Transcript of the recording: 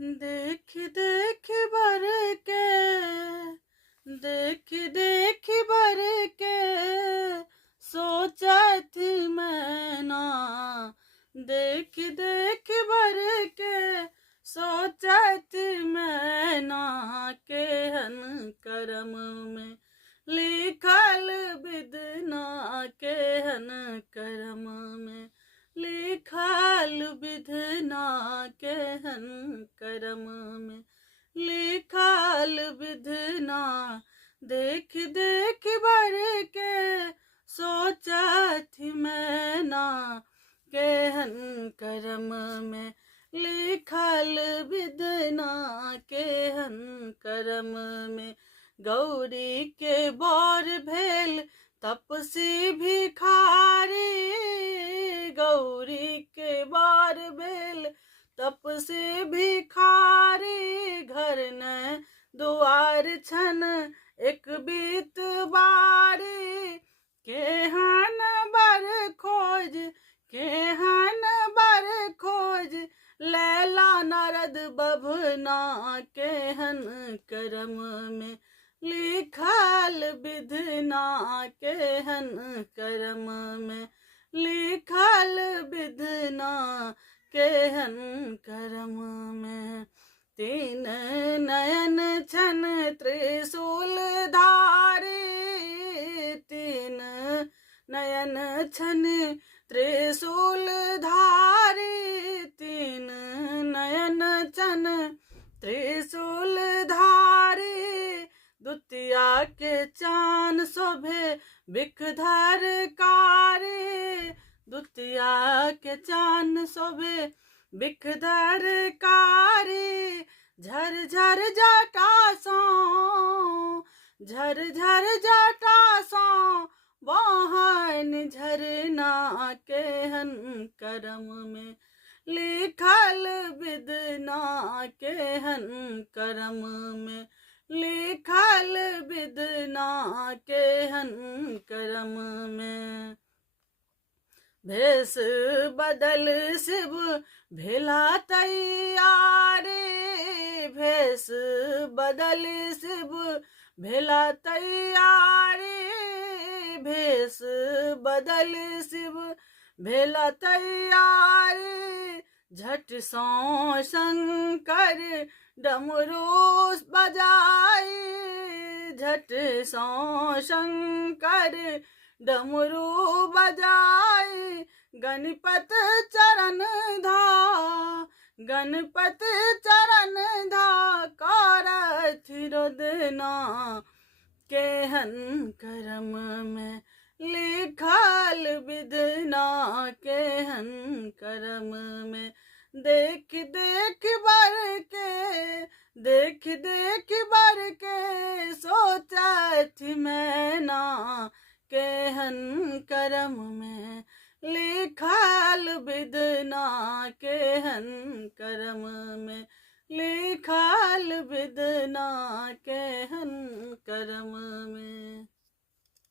देख देख बर के, देख देख बर के, सोचत मैं ना। देख देख बर के, सोचत मैं ना। केहन करम में लिखल बिदना, केहन करम में लिखल विधना, केहन करम में लिखल विधना। देख देख बर के, सोचत मैं ना। केहन करम में लिखल विधना, केहन करम में। गौरी के बर भेल तपसी भिखारी, गौरी के बर भेल तपसी भिखारी। घर न दुआर छन एक बीत बारी, केहन बर खोज, केहन बर खोज, लैला नारद बभना। केहन करम में लिखल विधना, केहन करम में लिखल विधना, केहन करम में। तीन नयन छन त्रिशूल धारी, तीन नयन छन त्रिशूल धारी, तीन नयन छन त्रिशूल धारी। दुतिया के चान शोभे बिखधर कारी, दुतिया के चान शोभे बिखधर कारी। झर झर जटा सो, झर झर जटा सो, बहन झरना। केहन करम में लिखल विधना, केहन करम में लिखल विधना, केहन करम में। भेष बदल शिव भेला तैयारी, भेष बदल शिव भेला तैयारी, भेष बदल शिव भेला तैयारी। झट सो शंकर डमरू बजाई, झट सो शंकर डमरू बजाई। गणपत चरण धा, गणपत चरण धा, करथ रोदना। केहन करम में लिखल विधना, केहन करम में। देख देख बर के, देख देख बर के, सोचत मैं ना। केहन करम में लिखल विधना, केहन करम में लिखल विधना, केहन करम में।